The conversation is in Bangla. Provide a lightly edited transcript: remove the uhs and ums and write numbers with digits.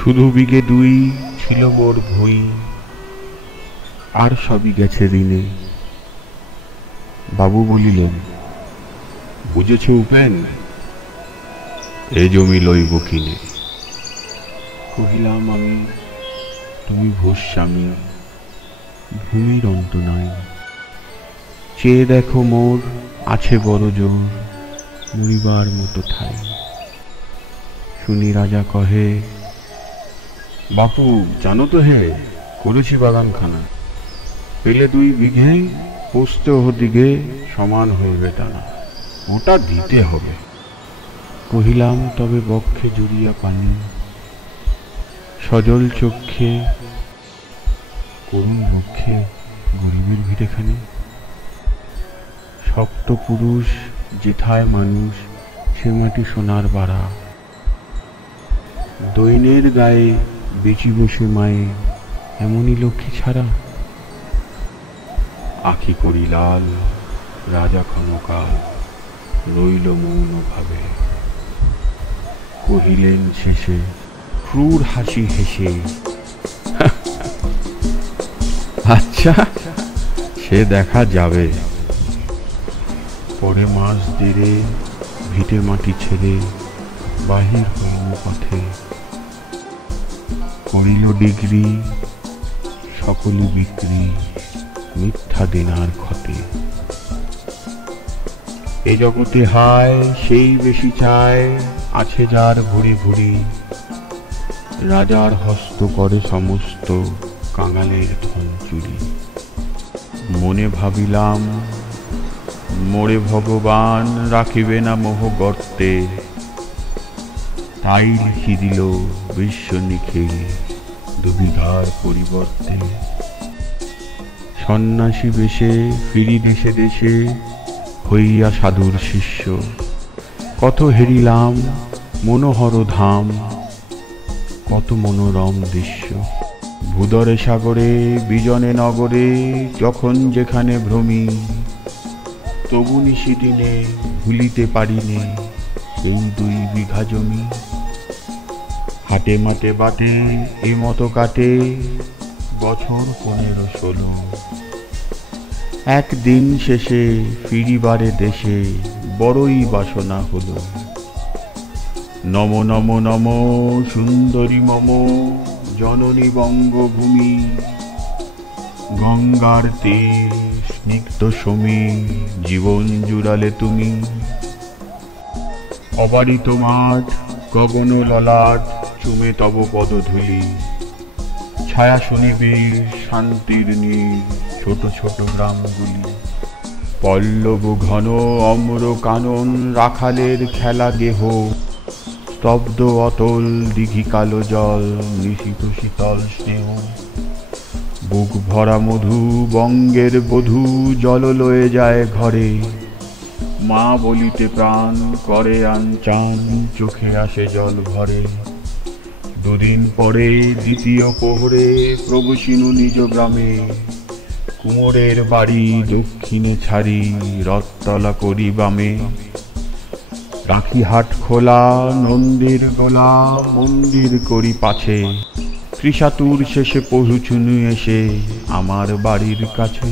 শুধু বিঘে 2 ছিল মোর ভুই, আর সবই গেছে ঋণে। বাবু বলিলেন, বুঝেছ উপেন, এ জমি লইব কিনে। কহিলাম আমি, তুমি ভূস্বামী, ভূমির অন্ত নাই। চেয়ে দেখো মোর আছে বড় জোর, মরিবার মতো ঠাই। শুনি রাজা কহে, বাপু জানো তো হে, করেছি বাগানখানা, পেলে 2 বিঘে, পোস্ত ওদিকে সমান হইবে টানা, ওটা দিতে হবে। কহিলাম, তবে বক্ষে জুড়িয়া পানি, সজল চক্ষে করুণ বক্ষে গরিবের ভিটেখানি। শক্ত পুরুষ যেথায় মানুষ, সে মাটি সোনার বাড়া। দৈনের গায়ে বেচি বসে মায়ে, এমনই লক্ষ্মী ছাড়া। আখি করি লাল, রাজা ক্ষণকাল রইল মৌন ভাবে। কহিলেন শেষে ক্রূর হাসি হেসে, আচ্ছা সে দেখা যাবে। পরে মাস 1.5 ভিটে মাটি ছেড়ে বাহির হইল পথে। করিল ডিগ্রি, সকলে বিক্রি, মিথ্যা দেনার ক্ষতে। এ জগতে হায় সেই বেশি চায়, আছে যার ভুরি ভুরি। রাজার হস্ত করে সমস্ত, কাঙালের ধন চুরি। মনে ভাবিলাম, মোরে ভগবান রাখিবে না মোহ গর্তে। তাই লিখি দিল বিশ্ব নিখিল, 2 বিঘার পরিবর্তে। সন্ন্যাসী বেশে ফিরি দেশে দেশে, হইয়া সাধুর শিষ্য। কত হেরিলাম মনোহর ধাম, কত মনোরম দৃশ্য। ভূদরে সাগরে বিজনে নগরে, যখন যেখানে ভ্রমি। তবু নিশিদিনে ভুলিতে পারিনে, এই 2 বিঘা জমি। হাটে মাটে বাটে এ মতো কাটে, বছর 15-16। একদিন শেষে ফিরিবারে দেশে, বড়ই বাসনা হলো। নম নম নম সুন্দরী মম, জননী বঙ্গভূমি। গঙ্গার তীর স্নিগ্ধ সমীর, জীবন জুড়ালে তুমি। অবারিত মাঠ, গগন ললাট, চুমে তব পদধূলি। ছায়া শুনিবি শান্তির নীর, ছোট ছোট গ্রামগুলি। পল্লব ঘন অম্র কানন, রাখালের খেলা গেহ। স্তব্ধ অতল দিঘি কালো জল, নিশীত শীতল স্নেহ। বুক ভরা মধু বঙ্গের বধূ, জল লয়ে যায় ঘরে। মা বলিতে প্রাণ করে আনচান, চোখে আসে জল ভরে। 2 দিন পরে দ্বিতীয় প্রহরে, প্রবেশিনু নিজ গ্রামে। কুমোরের বাড়ি দক্ষিণে ছাড়ি, রথতলা করি বামে। রাখি হাট খোলা, নন্দীর গোলা, মন্দির করি পাছে। ত্রিশাতুর শেষে পৌঁছুনু এসে আমার বাড়ির কাছে।